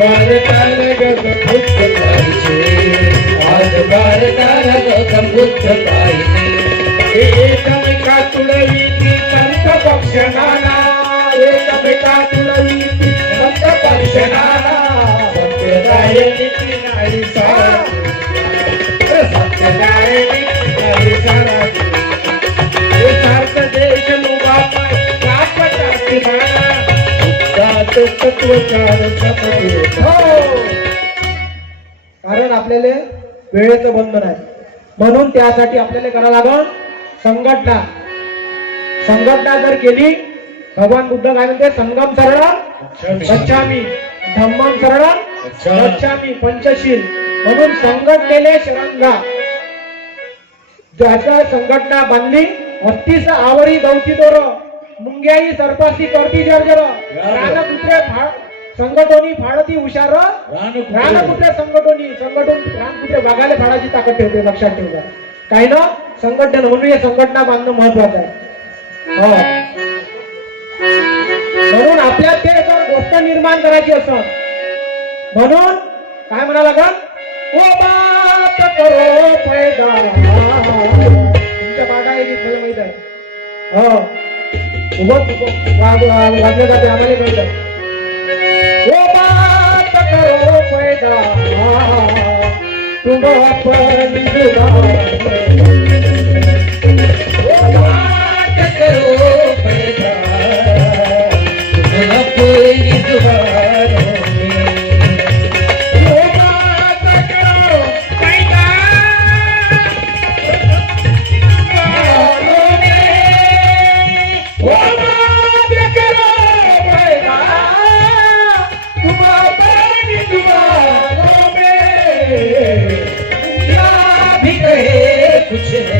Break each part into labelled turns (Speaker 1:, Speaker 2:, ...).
Speaker 1: भारताला गौतम बुद्ध पाहिजे आज भारताला गौतम पाहिजे
Speaker 2: एकमेका तुडवीती संत पक्ष नाना एकमेका तुडवीती संत पक्ष नाना नाही सारा कारण आपल्याला वेळेचं बंधन आहे. म्हणून त्यासाठी आपल्याला करावं लागल संघटना. संघटना जर केली भगवान बुद्ध काय म्हणते? संगम सरळ गच्छामी धम्मम सरळ गच्छामी पंचशील. म्हणून संघटनेले शरणगा ज्याच्या संघटना बांधली हत्तीस आवरी दौती दोर. मुंग्याई सरपासी करती जर्जर रान कुत्रे संघटोनी फाडती हुशार. रान कुत्रे. संघटोनी. संघटून रान कुत्रे वाघाले फाडायची ताकद ठेवते लक्षात ठेवता काय ना संघटना म्हणून हे संघटना बांधणं महत्वाचं आहे. हो. म्हणून आपल्यात ते जर गोष्ट निर्माण करायची असत म्हणून काय म्हणा लागल? ओ बात करो पैदा तुमच्या पाठा आहे की मला माहीत आहे. हो. उभं वाजले जाते आम्हाला माहीत आहे ओ बात करो पैदा तुम अपन Yeah.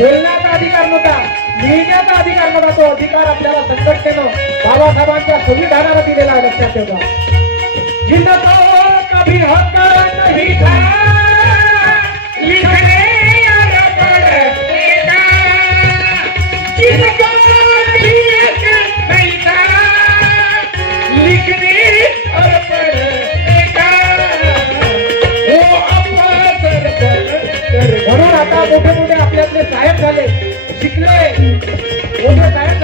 Speaker 2: बोलण्याचा अधिकार नव्हता लिहिण्याचा अधिकार नव्हता तो अधिकार आपल्याला संघटनेनं बाबासाहेबांच्या संविधानाला दिलेला आहे लक्षात ठेवा. जिनको हो, कभी हक नहीं. था शिकले. मोठे साहेब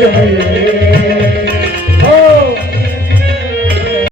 Speaker 1: Yeah. you.